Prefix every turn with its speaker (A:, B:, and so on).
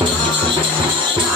A: やった!